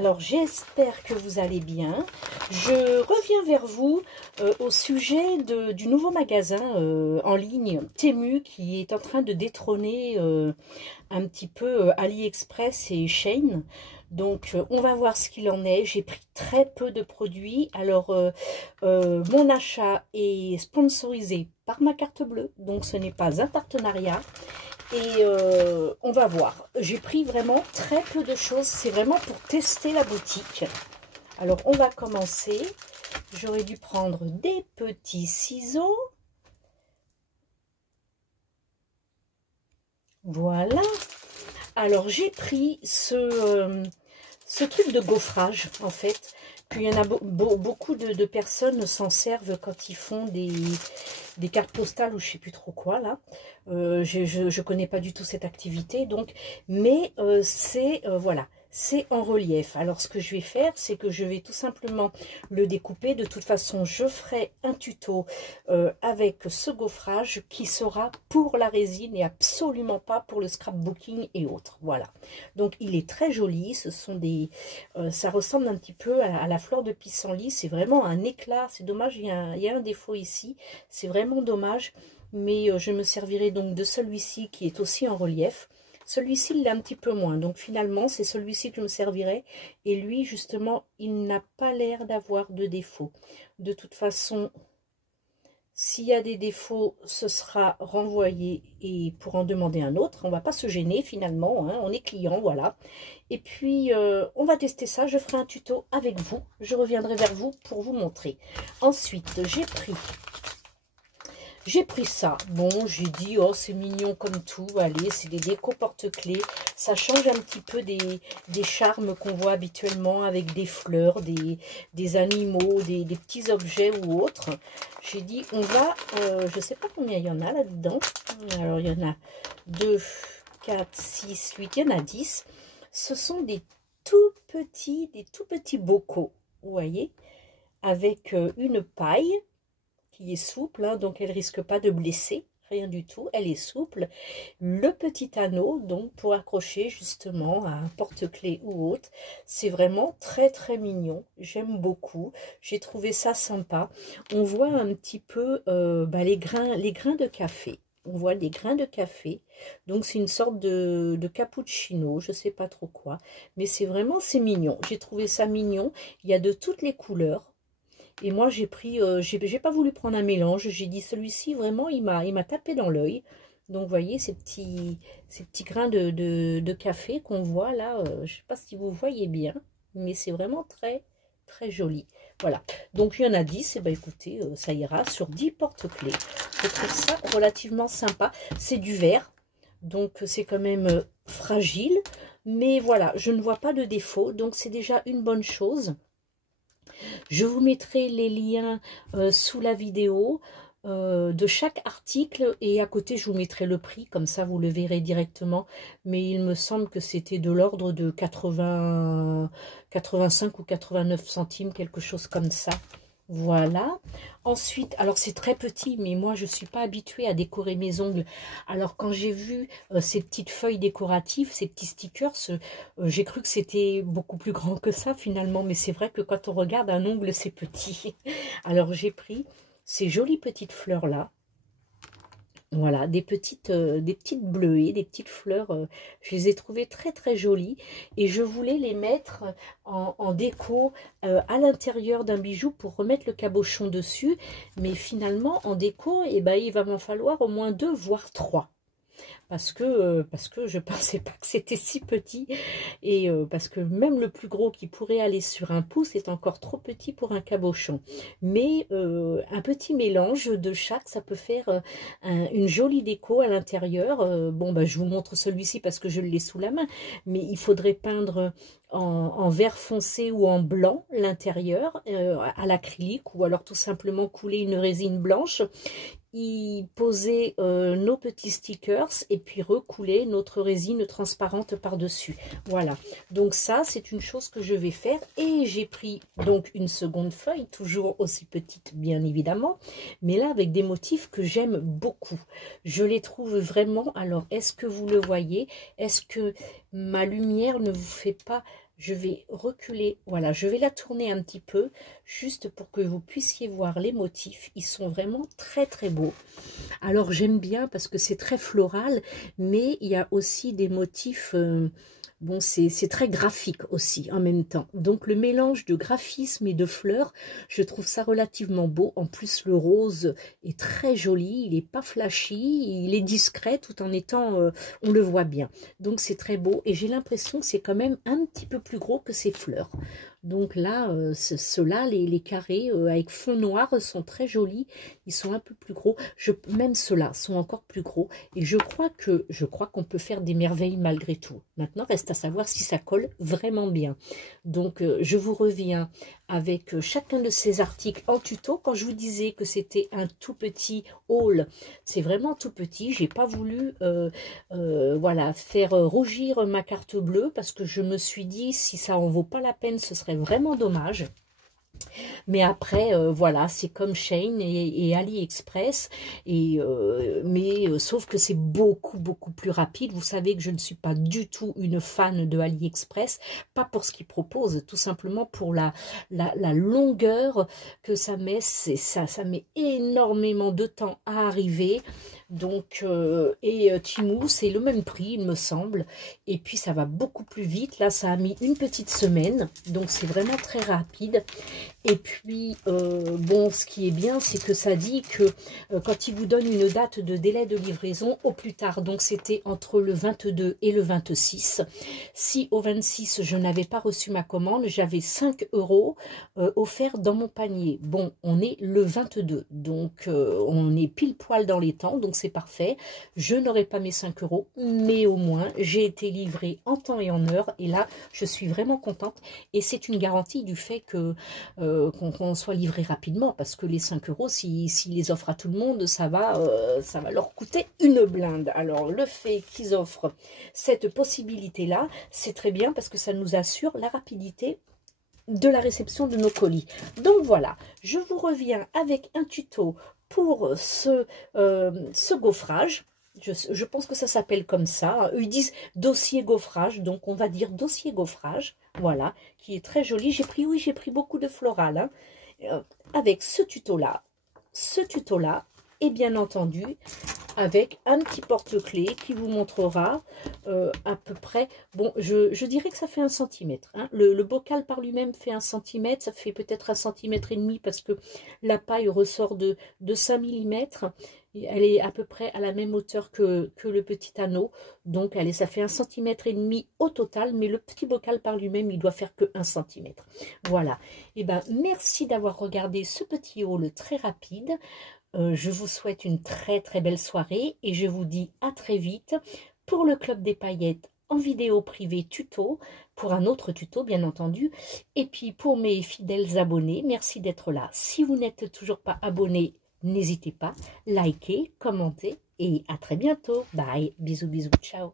alors j'espère que vous allez bien. Je reviens vers vous au sujet du nouveau magasin en ligne Temu qui est en train de détrôner un petit peu AliExpress et Shein. Donc on va voir ce qu'il en est. J'ai pris très peu de produits. Alors mon achat est sponsorisé par ma carte bleue, donc ce n'est pas un partenariat. Et on va voir. J'ai pris vraiment très peu de choses. C'est vraiment pour tester la boutique. Alors, on va commencer. J'aurais dû prendre des petits ciseaux. Voilà. Alors, j'ai pris ce truc de gaufrage, en fait. Puis, il y en a beaucoup de personnes s'en servent quand ils font des cartes postales ou je sais plus trop quoi là. Je connais pas du tout cette activité, donc, mais voilà, c'est en relief. Alors ce que je vais faire, c'est que je vais tout simplement le découper. De toute façon, je ferai un tuto avec ce gaufrage qui sera pour la résine et absolument pas pour le scrapbooking et autres. Voilà. Donc il est très joli. Ce sont des, ça ressemble un petit peu à la fleur de pissenlit. C'est vraiment un éclat. C'est dommage, il y a un défaut ici. C'est vraiment dommage. Mais je me servirai donc de celui-ci qui est aussi en relief. Celui-ci, il est un petit peu moins. Donc, finalement, c'est celui-ci que je me servirai. Et lui, justement, il n'a pas l'air d'avoir de défaut. De toute façon, s'il y a des défauts, ce sera renvoyé et pour en demander un autre. On ne va pas se gêner, finalement. Hein, on est client, voilà. Et puis, on va tester ça. Je ferai un tuto avec vous. Je reviendrai vers vous pour vous montrer. Ensuite, j'ai pris ça. Bon, j'ai dit, oh, c'est mignon comme tout. Allez, c'est des décos porte-clés. Ça change un petit peu des charmes qu'on voit habituellement avec des fleurs, des animaux, des petits objets ou autres. J'ai dit, on va, je ne sais pas combien il y en a là-dedans. Alors, il y en a 2, 4, 6, 8, il y en a 10. Ce sont des tout petits bocaux, vous voyez, avec une paille qui est souple, hein, donc elle risque pas de blesser, rien du tout, elle est souple. Le petit anneau, donc pour accrocher justement à un porte-clés ou autre, c'est vraiment très mignon, j'aime beaucoup, j'ai trouvé ça sympa. On voit un petit peu les grains de café. On voit des grains de café, donc c'est une sorte de cappuccino, je sais pas trop quoi, mais c'est mignon, j'ai trouvé ça mignon, il y a de toutes les couleurs. Et moi, j'ai pris, j'ai pas voulu prendre un mélange. J'ai dit celui-ci, vraiment, il m'a tapé dans l'œil. Donc, vous voyez, ces petits grains de café qu'on voit là. Je sais pas si vous voyez bien, mais c'est vraiment très joli. Voilà. Donc, il y en a 10. Et ben, écoutez, ça ira sur 10 porte-clés. Je trouve ça relativement sympa. C'est du verre, donc c'est quand même fragile. Mais voilà, je ne vois pas de défaut. Donc, c'est déjà une bonne chose. Je vous mettrai les liens sous la vidéo de chaque article et à côté je vous mettrai le prix, comme ça vous le verrez directement, mais il me semble que c'était de l'ordre de 85 ou 89 centimes, quelque chose comme ça. Voilà. Ensuite, alors c'est très petit, mais moi je suis pas habituée à décorer mes ongles. Alors quand j'ai vu ces petites feuilles décoratives, ces petits stickers, j'ai cru que c'était beaucoup plus grand que ça finalement. Mais c'est vrai que quand on regarde un ongle, c'est petit. Alors j'ai pris ces jolies petites fleurs là. Voilà, des petites bleuées, des petites fleurs, je les ai trouvées très jolies et je voulais les mettre en déco à l'intérieur d'un bijou pour remettre le cabochon dessus, mais finalement en déco, eh ben, il va m'en falloir au moins 2 voire 3. Parce que je ne pensais pas que c'était si petit et parce que même le plus gros qui pourrait aller sur un pouce est encore trop petit pour un cabochon. Mais un petit mélange de chaque, ça peut faire une jolie déco à l'intérieur. Bon, bah, je vous montre celui-ci parce que je l'ai sous la main, mais il faudrait peindre en vert foncé ou en blanc l'intérieur à l'acrylique ou alors tout simplement couler une résine blanche, y poser nos petits stickers et puis recouler notre résine transparente par-dessus. Voilà, donc ça c'est une chose que je vais faire et j'ai pris donc une seconde feuille, toujours aussi petite bien évidemment, mais là avec des motifs que j'aime beaucoup. Je les trouve vraiment, alors est-ce que vous le voyez? Est-ce que ma lumière ne vous fait pas je vais reculer, voilà, je vais la tourner un petit peu, juste pour que vous puissiez voir les motifs. Ils sont vraiment très très beaux. Alors j'aime bien parce que c'est très floral, mais il y a aussi des motifs, bon c'est très graphique aussi en même temps. Donc le mélange de graphisme et de fleurs, je trouve ça relativement beau. En plus le rose est très joli, il n'est pas flashy, il est discret tout en étant, on le voit bien. Donc c'est très beau et j'ai l'impression que c'est quand même un petit peu plus gros que ces fleurs. Donc là, ceux-là, les carrés avec fond noir sont très jolis. Ils sont un peu plus gros. Même ceux-là sont encore plus gros. Et je crois qu'on peut faire des merveilles malgré tout. Maintenant, reste à savoir si ça colle vraiment bien. Donc, je vous reviens avec chacun de ces articles en tuto. Quand je vous disais que c'était un tout petit haul, c'est vraiment tout petit. J'ai pas voulu voilà, faire rougir ma carte bleue parce que je me suis dit, si ça en vaut pas la peine, ce serait vraiment dommage. Mais après, voilà, c'est comme Shein et AliExpress, sauf que c'est beaucoup plus rapide. Vous savez que je ne suis pas du tout une fan de AliExpress, pas pour ce qu'ils proposent, tout simplement pour la longueur que ça met. Ça met énormément de temps à arriver. Donc, Temu, c'est le même prix, il me semble. Et puis, ça va beaucoup plus vite. Là, ça a mis une petite semaine. Donc, c'est vraiment très rapide. Et puis, bon, ce qui est bien, c'est que ça dit que quand il vous donne une date de délai de livraison, au plus tard, donc c'était entre le 22 et le 26. Si au 26, je n'avais pas reçu ma commande, j'avais 5 € offerts dans mon panier. Bon, on est le 22, donc on est pile poil dans les temps, donc c'est parfait. Je n'aurai pas mes 5 €, mais au moins, j'ai été livrée en temps et en heure. Et là, je suis vraiment contente. Et c'est une garantie du fait que qu'on soit livré rapidement, parce que les 5 €, s'ils les offrent à tout le monde, ça va leur coûter une blinde. Alors le fait qu'ils offrent cette possibilité-là, c'est très bien parce que ça nous assure la rapidité de la réception de nos colis. Donc voilà, je vous reviens avec un tuto pour ce gaufrage. Je pense que ça s'appelle comme ça. Eux, ils disent dossier gaufrage, donc on va dire dossier gaufrage. Voilà, qui est très joli. J'ai pris beaucoup de floral, hein, avec ce tuto-là, et bien entendu, avec un petit porte-clés qui vous montrera à peu près, bon, je dirais que ça fait 1 centimètre. Hein. Le bocal par lui-même fait 1 centimètre, ça fait peut-être 1,5 cm parce que la paille ressort de 5 mm. Elle est à peu près à la même hauteur que le petit anneau. Donc, ça fait 1,5 cm au total. Mais le petit bocal par lui-même, il doit faire que 1 cm. Voilà. Et ben, merci d'avoir regardé ce petit haul très rapide. Je vous souhaite une très belle soirée. Et je vous dis à très vite pour le Club des Paillettes en vidéo privée tuto. Pour un autre tuto, bien entendu. Et puis, pour mes fidèles abonnés, merci d'être là. Si vous n'êtes toujours pas abonné, n'hésitez pas, likez, commentez et à très bientôt. Bye, bisous, ciao.